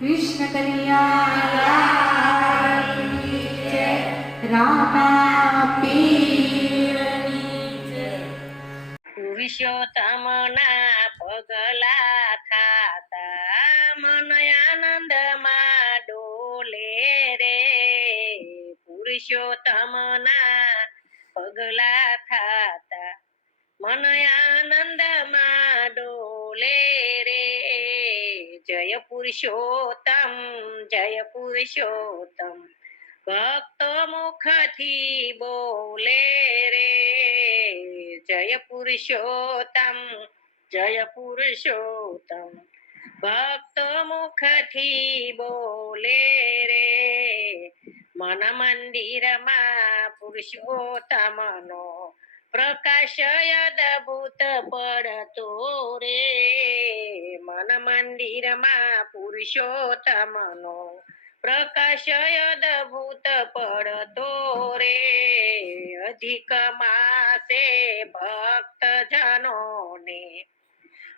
कृष्ण कन्हैया की जय। रामा पीરની જય। પુરુષોત્તમના પગલા થાતા મન આનંદમાં ડોલે રે, પુરુષોત્તમના પગલા થાતા મન આનંદમાં ડોલે રે, જય પુરુષોત્તમ જય પુરુષોત્તમ ભક્તો મુખથી બોલે રે, જય પુરુષોત્તમ જય પુરુષોત્તમ ભક્તો મુખથી બોલે રે, મન મંદિરમાં પુરુષોત્તમનો પ્રકાશ અદભુત પડતો રે, મન મંદિરમાં પુરુષોત્તમનો પ્રકાશ અદભુત પડતો રે, અધિક માસે ભક્ત જનોને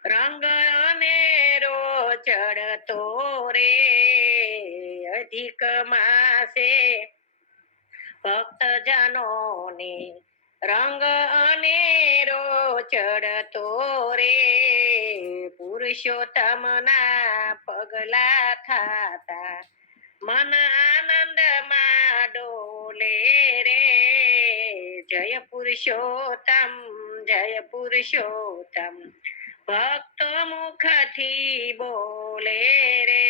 રંગ અનેરો ચડતો રે, અધિક માસે ભક્ત જનોને રંગ અનેરો ચડતો રે, પુરુષોત્તમના પગલા થાતા મન આનંદમાં ડોલે રે, જય પુરુષોત્તમ જય પુરુષોત્તમ ભક્તો મુખથી બોલે રે,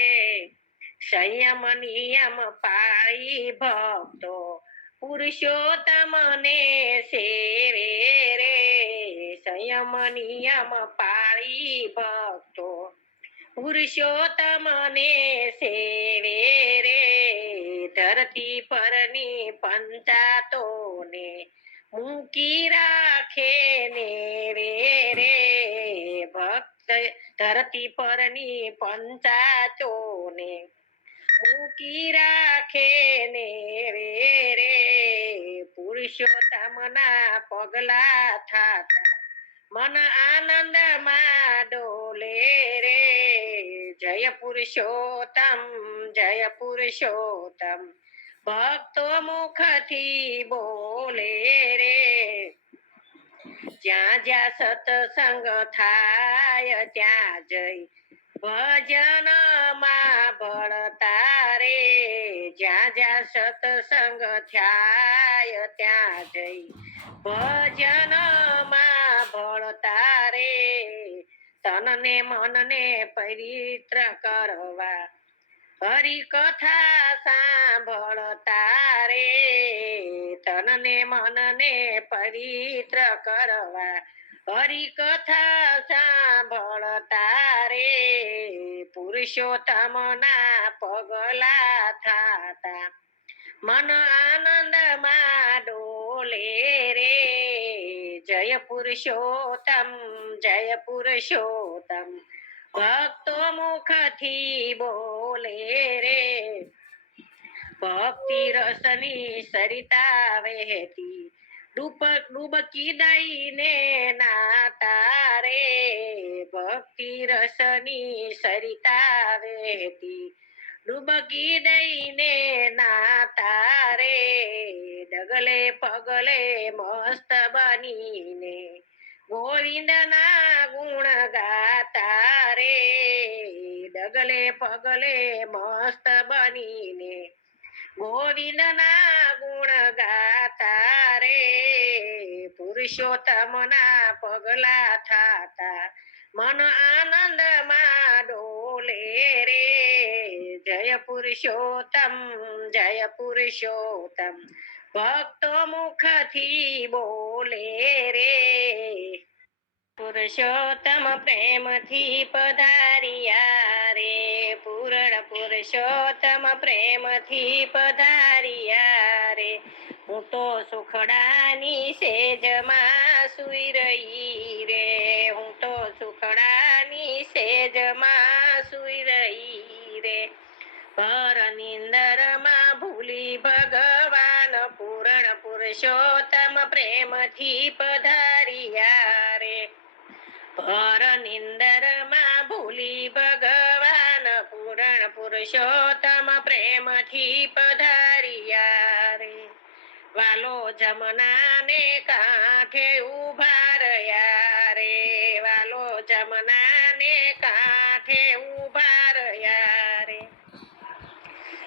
સંયમ નિયમ પાળી ભક્તો પુરુષોત્તમને સેવે રે, સંયમ નિયમ પાળી ભક્તો પુરુષોત્તમને સેવે રે, ધરતી પરની પંચાતોને મૂકી રાખે ને રે, ભક્ત ધરતી પરની પંચાતોને મૂકી રાખે ને રે, પુરુષોત્તમના પગલા થાતા મન આનંદમાં ડોલે રે, જય પુરુષોત્તમ જય પુરુષોત્તમ ભક્તો મુખથી બોલે રે, જ્યાં જ્યાં સત્સંગ થાય ત્યાં જઈ ભજનમાં ભળતા રે, જ્યાં જ્યાં સત્સંગ થાય ત્યાં જઈ ભજનમાં ભળતા રે, તનને મનને પવિત્ર કરવા હરિકથા સાંભળતા રે, તનને મનને પવિત્ર કરવા હરિકથા સાંભળતા રે, પુરુષોત્તમના પગલા થાતા મન આનંદમાં ડોલે રે, જય પુરુષોત્તમ જય પુરુષોત્તમ ભક્તો મુખથી બોલે રે, ભક્તિ રસની સરિતા વહેતી ડૂબકી દઈને નાતા રે, ભક્તિ રસની સરિતા વહેતી ડૂબકી દઈને નાતા રે, ડગલે પગલે મસ્ત બનીને ગોવિંદના ગુણ ગાતા રે, ડગલે પગલે મસ્ત બનીને ગોવિંદના ગુણ ગાતા રે, પુરુષોત્તમના પગલા થાતા મન આનંદમાં ડોલે રે, જય પુરુષોત્તમ જય પુરુષોત્તમ ભક્તો મુખથી બોલે રે, પુરુષોત્તમ પ્રેમથી પધાર્યા રે, પૂર્ણ પુરુષોત્તમ પ્રેમથી પધાર્યા રે, હું તો સુખડાની સેજમાં સુઈ રહી રે, હું તો સુખડાની સેજમાં સુઈ રહી રે, પર નિંદરમાં ભૂલી ભગવાન પૂર્ણ પુરુષોત્તમ પ્રેમથી પધાર્યા રે, પર નિંદરમાં ભૂલી ભગવાન પૂર્ણ પૂરણ પુરુષોત્તમ પ્રેમથી પધાર્યા રે વાલો જમનાને કાંઠે ઉભા રહ્યા રે વાલો જમનાને કાંઠે ઉભા રહ્યા રે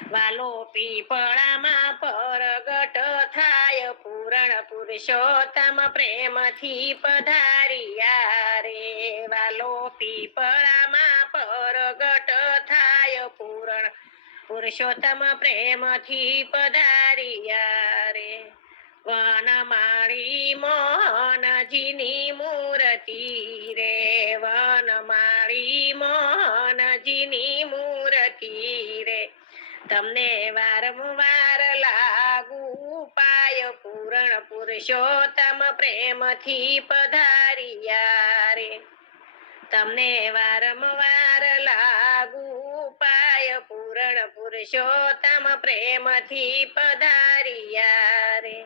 વાલો પીપળામાં પરગટ થાય પૂરણ પુરુષોત્તમ પ્રેમથી પધાર્યા રે વાલો પીપળામાં પરગટ થાય પૂરણ પુરુષોત્તમ પ્રેમથી પધાર્યા રે વનમાળી મોહનજીની મૂર્તિ રે વનમાળી મોહનજીની મૂર્તિ રે તમને વારંવાર લાગુ પાય પૂરણ પુરુષોત્તમ પ્રેમથી પધાર્યા રે તમને વારંવાર લાગુ પાય પૂરણ પુરુષોત્તમ પ્રેમથી પધાર્યા રે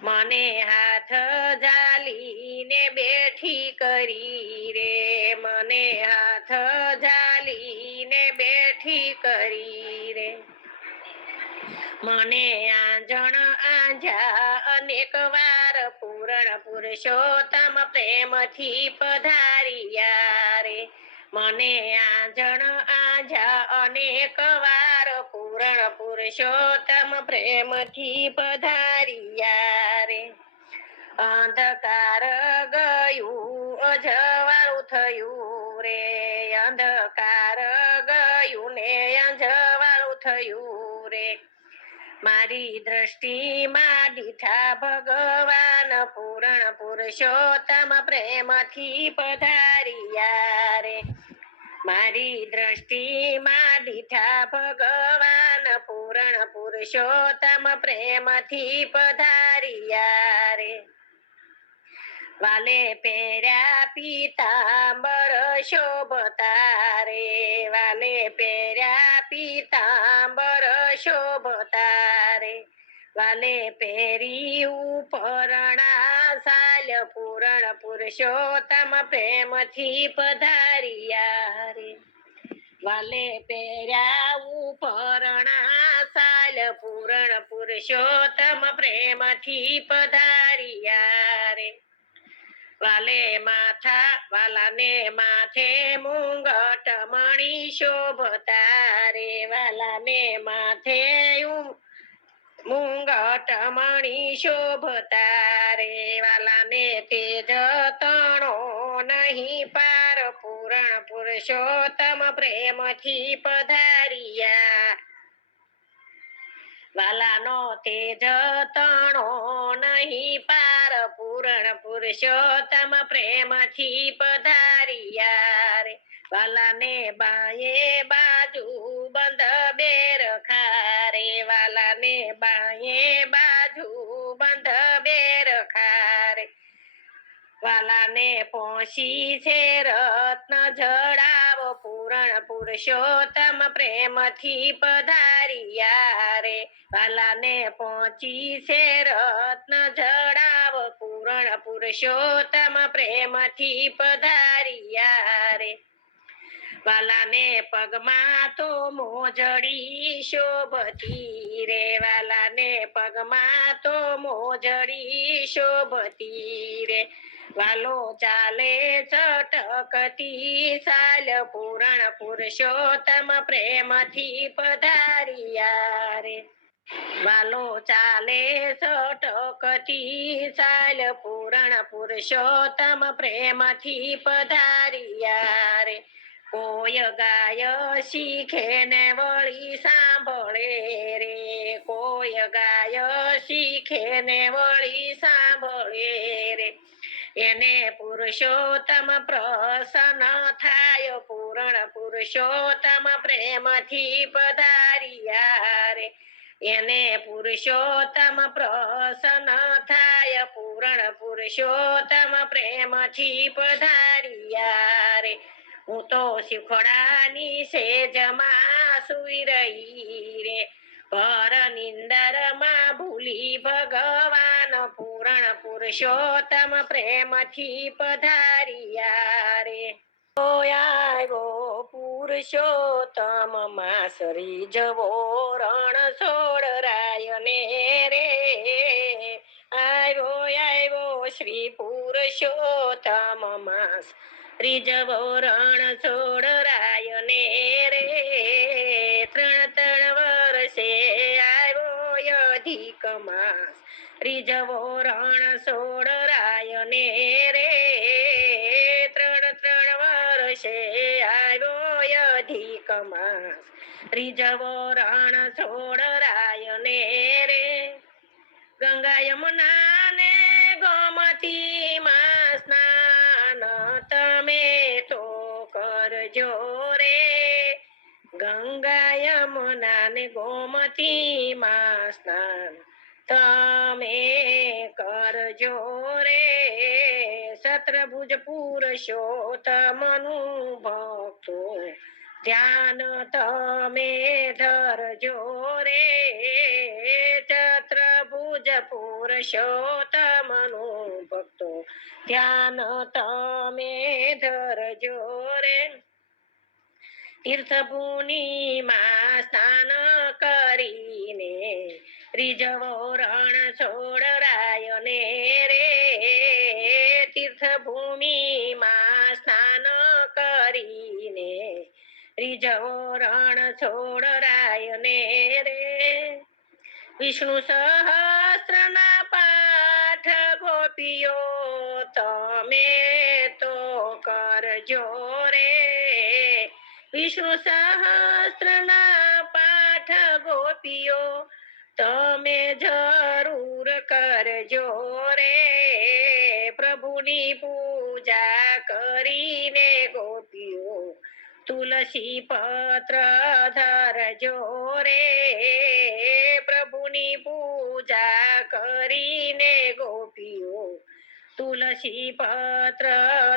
મને હાથ ઝાલીને બેઠી કરી રે મને હાથ ઝાલીને બેઠી કરી રે મને આંજણ આંજા અનેક વાર પૂરણ પુરુષોત્તમ પ્રેમથી પધાર્યા રે મને આંજણ આંજા અનેક વાર પૂરણ પુરુષોત્તમ પ્રેમથી પધાર્યા રે અંધકાર ગયું અજવાળું થયું રે અંધકાર ગયું ને અજવાળું થયું રે મારી દ્રષ્ટિમાં દીઠા ભગવાન પૂરણ પુરુષોત્તમ પ્રેમથી પધાર્યા રે મારી દ્રષ્ટિમાં દીઠા ભગવાન પૂરણ પુરુષોત્તમ પ્રેમથી પધાર્યા રે વાલે પહેર્યા પીતાંબર શોભતા રે વાલે પહેર્યા પીતાંબર શોભતા રે વાલે પહેરી ઉપરણા સાલ પૂરણ પુરુષોત્તમ પ્રેમથી પધાર્યા રે વાલે પહેર્યા ઉપરણા સાલ પૂરણ પુરુષોત્તમ પ્રેમથી પધાર્યા રે વાલે વાલાને માથે મુંગટ મણી શોભતા રે વાલાને માથે મુંગટ મણી શોભતા રે વાલાને તેજ તણો નહીં પાર પૂરણ પુરુષોત્તમ પ્રેમથી પધાર્યા વાલાનો તેજ તણો નહીં પાર પૂરણ પુરુષોત્તમ પ્રેમથી પધાર્યા રે વાલાને બાયે બાજુ બંધ બેરખા રે વાલાને બાયે બાજુ બંધ બેરખા રે વાલાને પહોંચી છે રત્ન જડાવ પૂરણ પુરુષોત્તમ પ્રેમથી પધાર્યા રે વાલાને પહોંચી છે રત્ન જડાવ પૂરણ પુરુષોત્તમ પ્રેમથી પધાર્યા રે વાલાને પગમાં તો મોજડી શોભતી રે વાલાને પગમાં તો મોજડી શોભતી રે વાલો ચાલે ચટકતી સાલ પૂરણ પુરુષોત્તમ પ્રેમથી પધાર્યા રે વાલો ચાલે ચટકતી સાલ પૂરણ પુરુષોત્તમ પ્રેમથી પધાર્યા રે કોઈ ગાય શીખે ને વળી સાંભળે રે કોઈ ગાય શીખે ને વળી સાંભળે રે એને પુરુષોત્તમ પ્રસન્ન થાય પૂરણ પુરુષોત્તમ પ્રેમથી પધાર્યા રે એને પુરુષોત્તમ પ્રસન્ન થાય પૂરણ પુરુષોત્તમ પ્રેમથી પધાર્યા રે હું તો શીખડાની સેજમાં સુઈ રહી રે પર નિંદરમાં ભૂલી ભગવાન પૂરણ પુરુષોત્તમ પ્રેમથી પધાર્યા રે આવ્યો પુરુષોત્તમ માસ રીઝવો રણ છોડ રાયને રે આવ્યો શ્રી પુરુષોત્તમ માસ રીઝવો રણ છોડ રાયને રે ત્રણ વર્ષે આવ્યો અધિક માસ રીઝવો રણ છોડ રાયને રે ત્રણ વર્ષે આવ્યો અધિક માસ રીઝવો રણ છોડ રાયને રે ગંગા યમુના ને ગોમતી માં સ્નાન તમે તો કરજો રે ગંગા યમુના ને ગોમતી માં સ્નાન તમે કરજો રે શત્રુભુજ પુરુષોત્તમનું ભક્તો ધ્યાન તમે ધરજો રે ચતુર્ભુજ પુરુષોત્તમનું ભક્તો ધ્યાન તમે ધરજો રે તીર્થભૂમિમાં સ્નાન કરીને રીઝવો રણ છોડ રાયને રે તીર્થભૂમિમાં સ્નાન કરીને રીઝવો રણ છોડ રાયને રે વિષ્ણુ સહસ્રના પાઠ ગોપીઓ તમે તો કરજો રે વિષ્ણુ સહસ્રના પાઠ ગોપીઓ તમે જરૂર કરજો રે પ્રભુની પૂજા કરીને ગોપીઓ તુલસી પત્ર ધરજો રે પ્રભુની પૂજા કરીને ગોપીઓ તુલસી પત્ર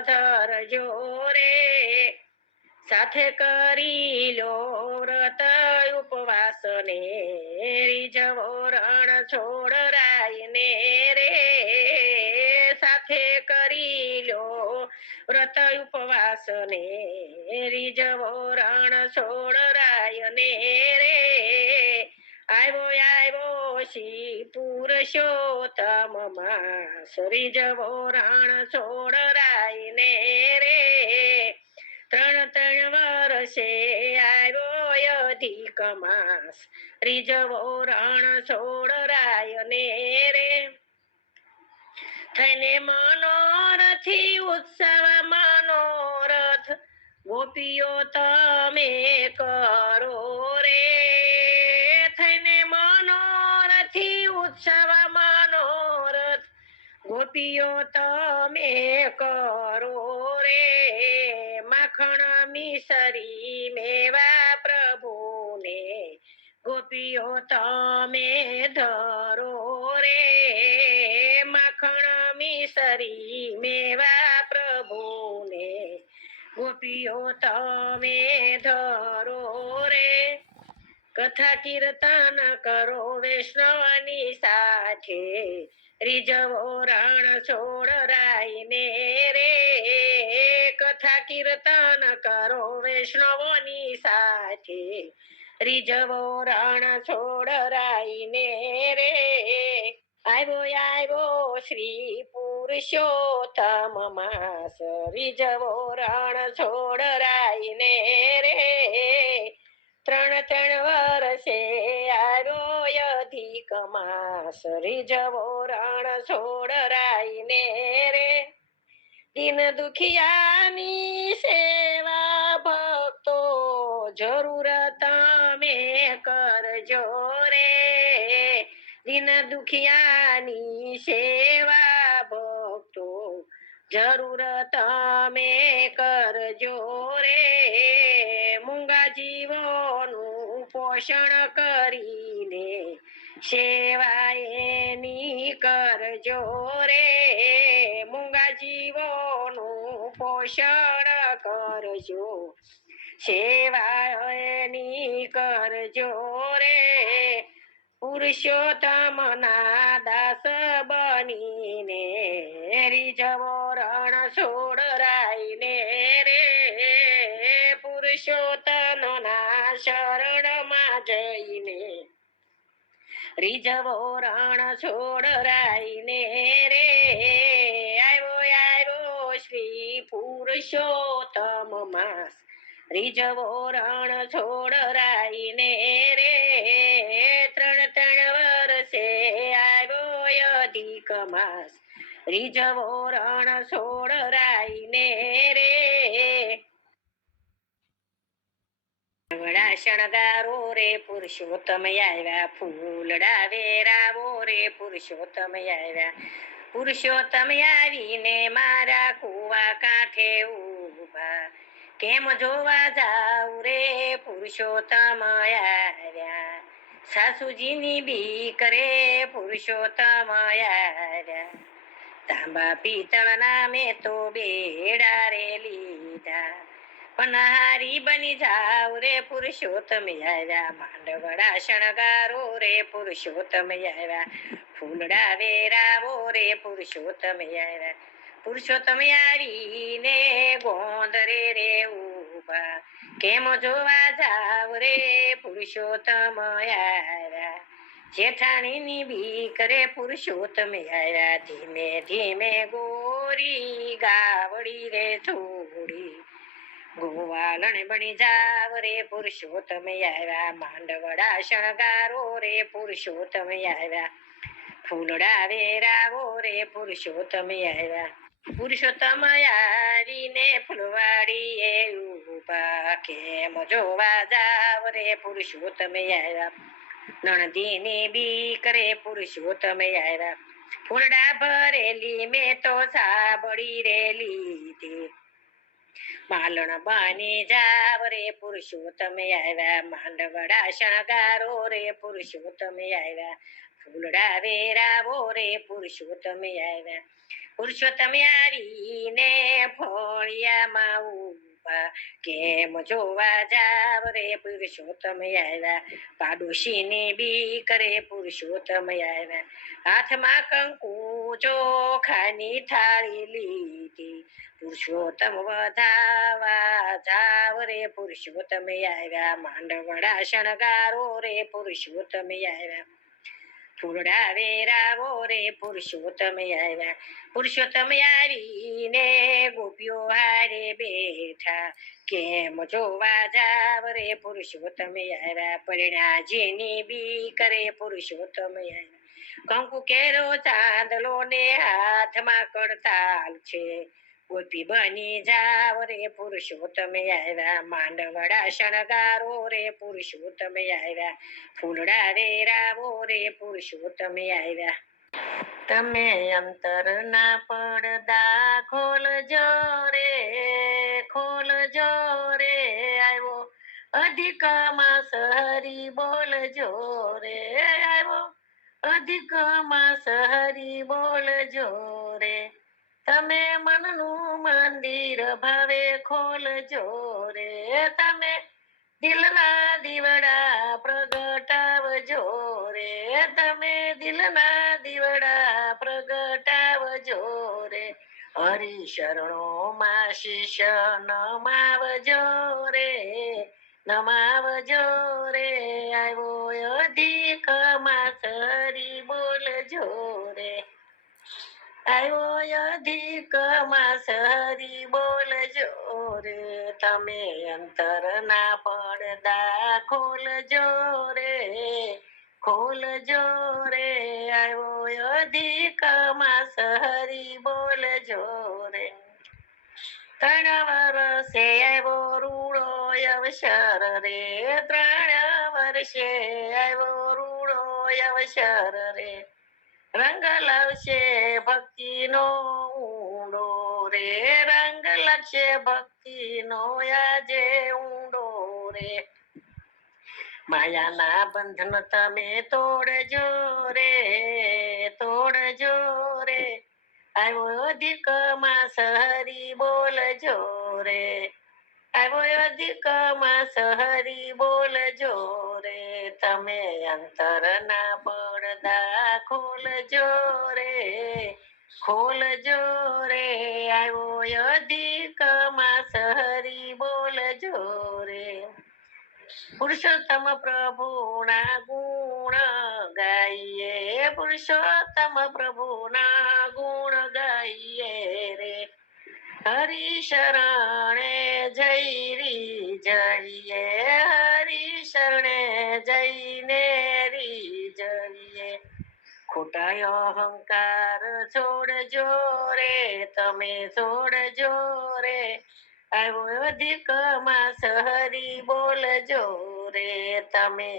ધરજો રે સાથે કરી લો વ્રત ઉપવાસ ને રીઝવો રણ છોડ રાયને રે સાથે કરી લો વ્રત ઉપવાસ ને રીઝવો રણ છોડ રાયને રે આવ્યો શ્રી પુરુષોત્તમ માસ રીઝવો રણ છોડ રાયને રે ત્રણ વર્ષે આવ્યો અધિક માસ રીઝવો રણ છોડ રાયને રે થઈને મનોરથી ઉત્સવ મનોરથ ગોપીઓ તમે કરો રે થઈને મનોરથી ઉત્સવ મનોરથ ગોપીઓ તમે કરો રે માખણ મિસરી મેવા પ્રભુને ગોપીઓ તમે ધરો રે માખણ મિસરી મેવા પ્રભુને ગોપીઓ તમે ધરો રે કથા કીર્તન કરો વૈષ્ણવની સાથે રીઝવો રણ છોડ રાયને રે કથા કીર્તન કરો વૈષ્ણવની સાથે રીઝવો રણ છોડ રાયને રે આવ્યો શ્રી પુરુષોત્તમ માસ રીઝવો રણ છોડ રાયને રે ત્રણ વર્ષે આવ્યો અધિક માસ રીઝવો રણ છોડ રાયને રે દીન દુખિયાની સેવા ભક્તો જરૂર તમે કરજો રે દીન દુખિયાની સેવા ભક્તો જરૂર તમે કરજો રે મૂંગા જીવોનું પોષણ કરીને સેવા એની કરજો રે મૂંગા જીવોનું પોષણ કરજો સેવા એની કરજો રે પુરુષોત્તમના દાસ બનીને રીઝવો રણ છોડ રાયને રે પુરુષોત્તમ શરણમાં જઈને રીઝવો રણ છોડરાઈને રે આવ્યો શ્રી પુરુષોત્તમ માસ રીઝવો રણ છોડરાઈને રે ત્રણ વર્ષે આવ્યો અધિક માસ રીઝવો રણ છોડરાઈને રે વડા શણગારો રે પુરુષોત્તમ આવ્યા ફૂલડા વેરાવો રે પુરુષોત્તમ આવ્યા પુરુષોત્તમ આવીને મારા કુવા કાંઠે ઊભા કેમ જોવા જાવ રે પુરુષોત્તમ આવ્યા સાસુજીની બીક રે પુરુષોત્તમ આવ્યા તાંબા પિત્તળના મેં તો બેડા રે લીધા પનહારી બની જાવ રે પુરુષોત્તમ આવ્યા માંડવડા શણગારો રે પુરુષોત્તમ આવ્યા ફૂલડા વેરાવો રે પુરુષોત્તમ આવ્યા પુરુષોત્તમ આવીને ગોંદરે રે ઊભા કેમ જોવા જાવ રે પુરુષોત્તમ આવ્યા જેઠાણીની બીક રે પુરુષોત્તમ આવ્યા ધીમે ધીમે ગોરી ગાવડી રે છોડી ગોવાલણ બની જાવ રે પુરુષોત્તમ આવ્યા માંડવડા શણગારો રે પુરુષોત્તમ આવ્યા ફૂલડા વેરાવો રે પુરુષોત્તમ આવ્યા પુરુષોત્તમ આવીને ફૂલવાડીએ ઊભા કેમ જોવા જાવ રે પુરુષોત્તમ આવ્યા નણદીની બીક રે પુરુષોત્તમ આવ્યા ફૂલડા ભરેલી મેં તો સાબડી રે લીધી માલણ બની જાવ રે પુરુષોત્તમ આવ્યા માંડવડા શણગારો રે પુરુષોત્તમ આવ્યા ફૂલડા વેરાવો રે પુરુષોત્તમ આવ્યા પુરુષોત્તમ આવીને ફળિયામાં ઊભા કેમ જોવા જાવ રે પુરુષોત્તમ આવ્યા પાડોશીની બીક રે પુરુષોત્તમ આવ્યા હાથમાં કંકુ ચોખાની થાળી લીધી પુરુષોત્તમ વધાવા જાવ રે પુરુષોત્તમ આવ્યા માંડવડા શણગારો રે પુરુષોત્તમ આવ્યા ફૂલડા વેરાવો રે પુરુષોત્તમ આવ્યા પુરુષોત્તમ આવીને ગોપીઓ હારે બેઠા કેમ જોવા જાવ રે પુરુષોત્તમ આવ્યા પરિણાજીની બીક રે પુરુષોત્તમ આવ્યા કંકુ કેરો ચાંદલો ને હાથમાં કડતાલ છે ગોપી બની જાવ રે પુરુષોત્તમ આવ્યા માંડવડા શણગારો રે પુરુષોત્તમ આવ્યા ફૂલડા વેરાવો રે પુરુષોત્તમ આવ્યા તમે અંતરના પડદા ખોલજો રે આવ્યો અધિક માસ હરી બોલજો રે આવ્યો અધિક માસ હરી બોલજો રે તમે મનનું મંદિર ભાવે ખોલજો રે તમે દિલના દીવડા પ્રગટાવજો રે તમે દિલના દીવડા પ્રગટાવજો રે હરિ શરણો માં શીશ નમાવજો રે આવ્યો અધિક માસ હરી બોલજો રે આવ્યો અધિક માસ હરી બોલજો રે તમે અંતરના પડદા ખોલજો રે આવ્યો અધિક માસ હરી બોલજો રે 3 વર્ષે આવ્યો રૂડો અવસર રે 3 વર્ષે આવ્યો રૂડો અવસર રે રંગ લાવશે ભક્તિનો ઊંડો રે રંગ લાગશે ભક્તિનો આજે ઊંડો રે માયાના બંધન તમે તોડજો રે આવ્યો અધિક માસ હરી બોલજો રે આવ્યો અધિક માસ હરી બોલજો રે તમે અંતરના પડદા ખોલજો રે આવ્યો અધિક માસ હરી બોલજો રે પુરુષોત્તમ પ્રભુના ગુણ ગાઈએ, પુરુષોત્તમ પ્રભુના ગુણ ગાઈએ રે. હરિ શરણે જઈ જઈએ, હરિ શરણે જઈને જઈએ. ખોટા અહંકાર છોડજો રે, તમે છોડજો રે. આવ્યો અધિક માસ હરી બોલજો રે, તમે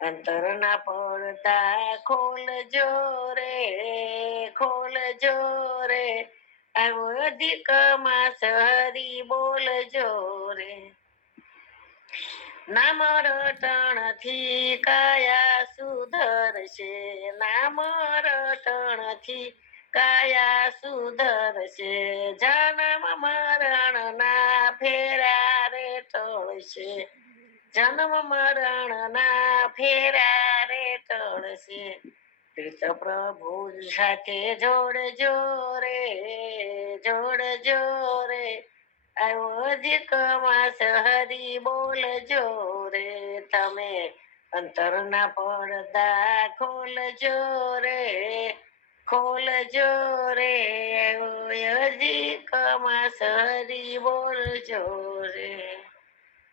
અંતરના પડદા ખોલજો રે, ખોલજો રે. આવ્યો અધિક માસ હરી બોલજો રે. નામ રટણથી કાયા સુધરશે, નામ રટણથી કાયા સુધરશે. જન્મ મરણ ના ફેરા રે ટળશે, જન્મ મરણ ના ફેરા રે ટળશે. તીર્થ પ્રભુ સાથે જોડજો રે, જોડજો રે. આવ્યો અધિક માસ હરી બોલજો રે, તમે અંતરના પડદા ખોલજો રે, ખોલજો રે. આવ્યો અધિક માસ હરી બોલજો રે.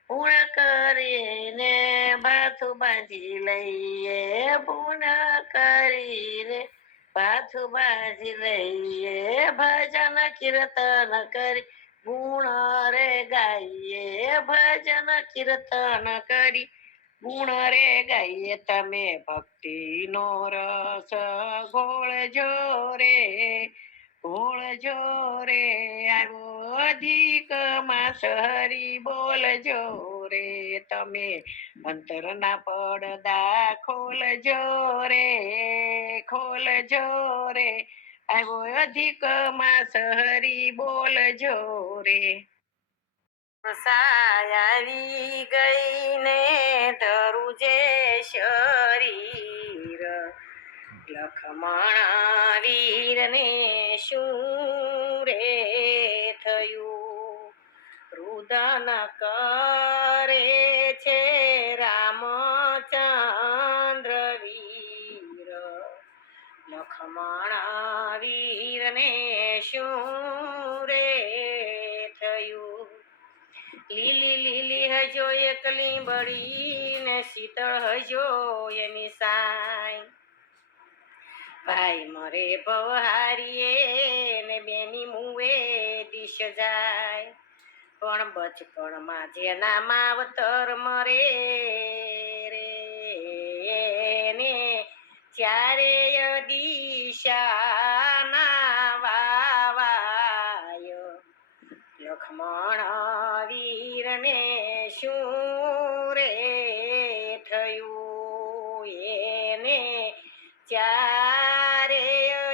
પૂર્ણ કરીને ભાથું બાંધી લઈએ, પૂર્ણ કરીને ભાથું બાંધી લઈએ. ભજન કીર્તન કરી ગુણ રે ગાઈએ, ભજન કીર્તન કરી ગુણ રે ગાઈએ. તમે ભક્તિ નો રસ ઘોળજો રે, ઘોળજો રે. આવ્યો અધિક માસ હરી બોલજો રે, તમે અંતરના પડદા ખોલજો રે, ખોલજો રે. આવ્યો અધિક માસ હરી બોલજો રે. સાયારી ગઈને ધરું જે શરીર, લખમણ વીરને શું રે થયું. રુદન કરે છે રામચંદ્ર વીર, લખમણ વીરને શું રે થયું. લીલી લીલી હજો એક લીંબડી ને શીતળ હજો એની સાય. ભાઈ મરે ભવહારીએ ને બેની મુએ દિશ જાય. પણ બચપણમાં જેના માવતર મરે રે ને ચારે દિશા ના વાવાય. લખમણ વીરને શું રે થયું, એને ચારે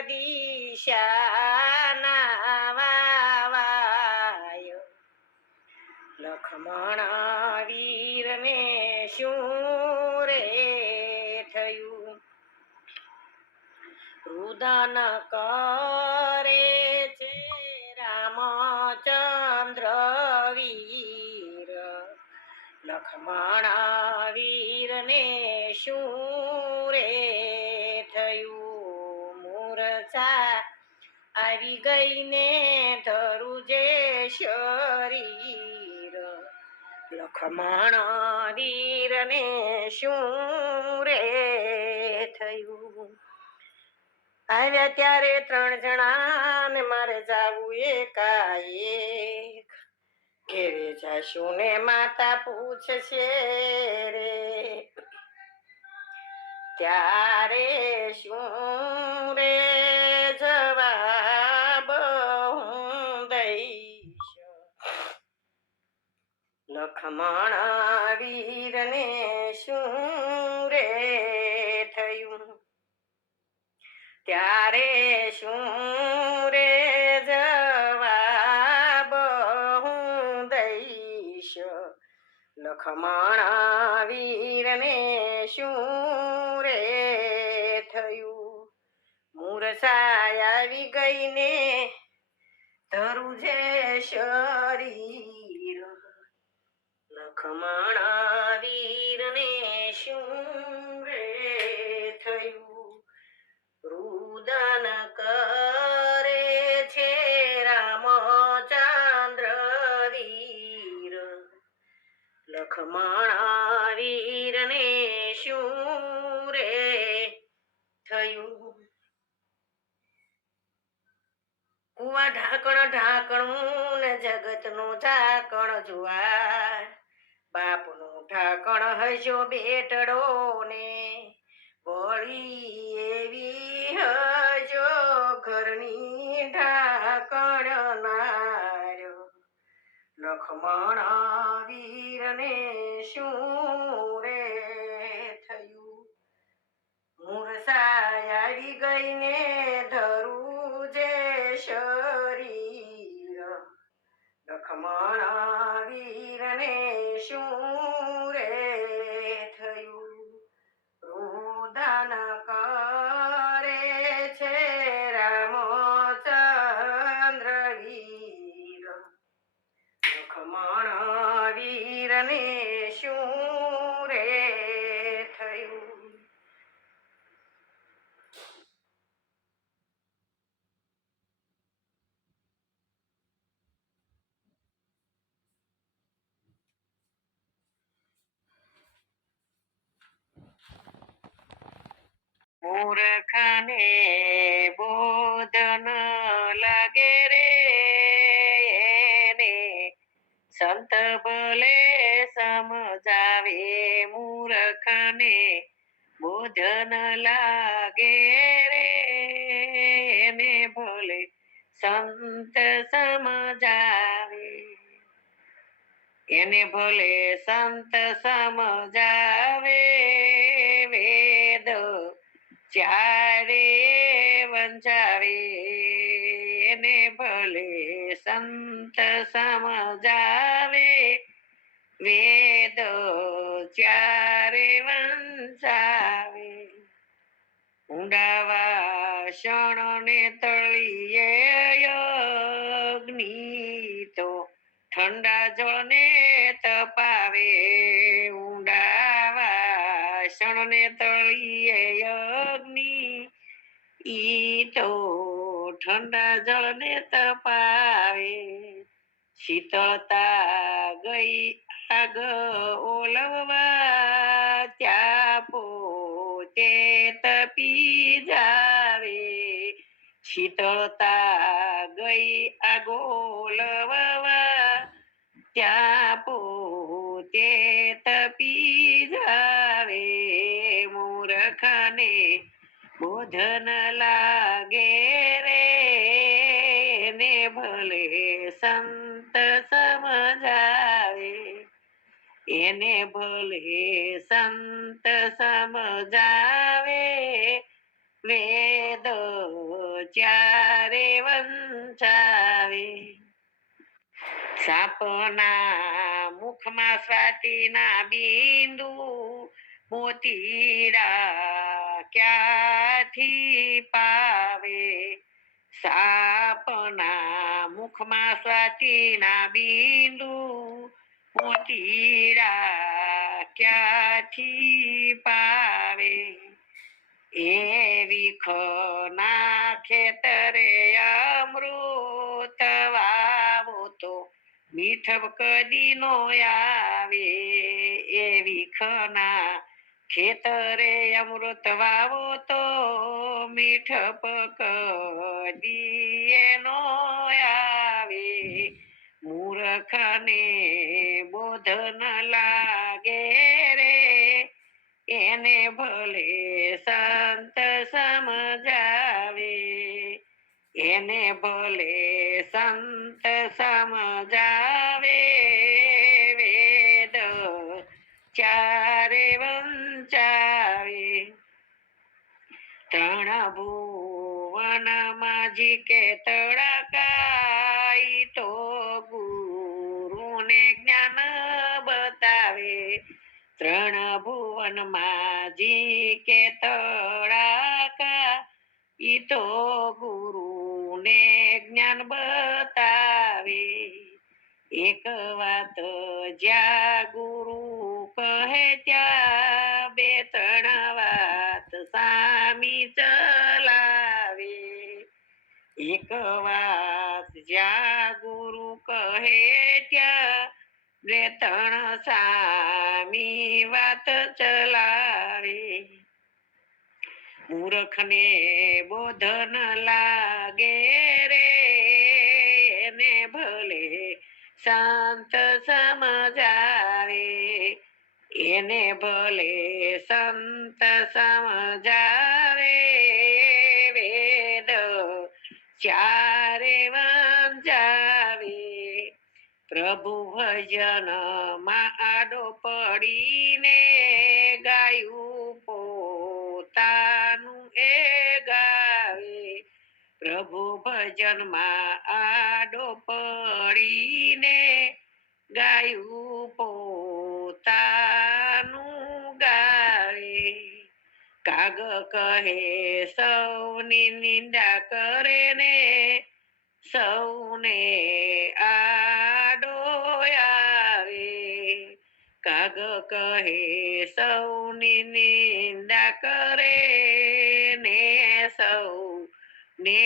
દિશા ના વાવાય. લખમણ વીરને શું રે થયું. રુદન કરે છે રામચંદ્ર વીર, લખમણ વીરને શું રે થયું. મૂર્છા આવી ગઈને ધરું જે શરીર, લખમણ વીરને શું રે થયું. આવ્યા ત્યારે 3 જણા ને મારે જાવું એકાએક. ઘેરે જાશું ને માતા પૂછશે રે, ત્યારે શું રે જવાબ હું દઈશ. લખમણ વીરને શું રે થયું. ત્યારે શું રે જવાબ હું દઈશ. લખમણ વીરને શું રે થયું. મૂર્છા આવી ગઈને ધરું જે શરીર, લખમણ વીર વીરને શું રે થયું. કુવા ઢાંકણ ઢાંકણું ને જગતનું ઢાંકણ જુવાર, બાપનું ઢાંકણ હશો બેટડો ને વળી એવી હજો ઘરની ઢાંકણ નાર્યો. લખમણ વીરને શું રે થયું. મૂરસાય આવી ગઈ ને ધરું જે શરીર, લખમણ વીરને શું રે થયું. રુદન કરે છે રામચંદ્ર વીર, લખમણ વીરને શું રે થયું. મૂર્ખને બોધન લાગે રે એને સંત ભલે સમજાવે. મૂર્ખને બોધન લાગે રે એને ભલે સંત સમજાવે. એને ભલે સંત સમજાવે. વેદ ચારે વંચાવે એને ભલે સંત સમજાવે. વેદ ચારે વંચાવે. ઊંડા વાસણ ને તળિયે અગ્નિ તો ઠંડા જળને તપાવે. ઊંડા વાસણ ને તળિયે અગ્નિ ઈ તો ઠંડા જળને તપાવે. શીતળતા ગઈ આગ ઓલવવા ત્યાં પોતે તપી જાવે. શીતળતા ગઈ આગ ઓલવવા ત્યાં પોતે તપી જાવે. મૂર્ખને બોધન લાગે રે ને ભલે સંત સમજાવે. એને ભલે સંત સમજાવે. વેદ ચારે વંચાવે. સાપના મુખમાં સ્વાતિના બિંદુ, મોતીડા ક્યાંથી પાવે. સાપના મુખમાં સ્વાતિના બિંદુ, મોતીડા ક્યાંથી પાવે. એવી ખના ખેતરે અમૃત વાવો તો મીઠપ કદી નો આવે. એવી ખના ખેતરે અમૃત વાવો તો મીઠપ કદી નો આવે. મૂર્ખને બોધન લાગે રે એને ભલે સંત સમજાવે. એને ભલે સંત સમજાવે. વેદ ચારે વંચાવે. ત્રણ ભુવનમાં જી કે તડાકાઈ તો ગુરુને જ્ઞાન બતાવે. ત્રણ ભુવનમાં જી કે તડાકા ઈ તો ગુરુને જ્ઞાન બતાવે. એક વાત જ્યાં ગુરુ કહે ત્યાં બે ત્રણ વાત સામી ચલાવે. એક વાત જ્યાં ગુરુ કહે ત્યાં બે ત્રણ સામી વાત ચલાવે મૂર્ખને બોધન લાગે રે એને ભલે સંત સમજાવે એને ભલે સંત સમજાવે વેદ ચારે વંચાવે પ્રભુ ભજન માં આડો પડીને ગાયું પોતાનું એ ગાવે પ્રભુ ભજન માં આડો પડીને ગાયું પોતાનું ગાવે કાગ કહે સૌની નિંદા કરે ને સૌને આડો આવે કાગ કહે સૌની નિંદા કરે ને સૌ ને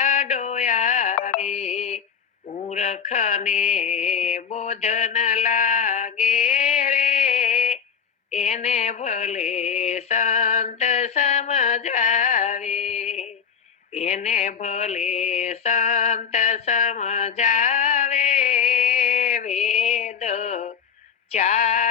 આડો આવે મૂર્ખને બોધન લાગે રે એને ભલે સંત સમજાવે એને ભલે સંત સમજાવે વેદ ચાર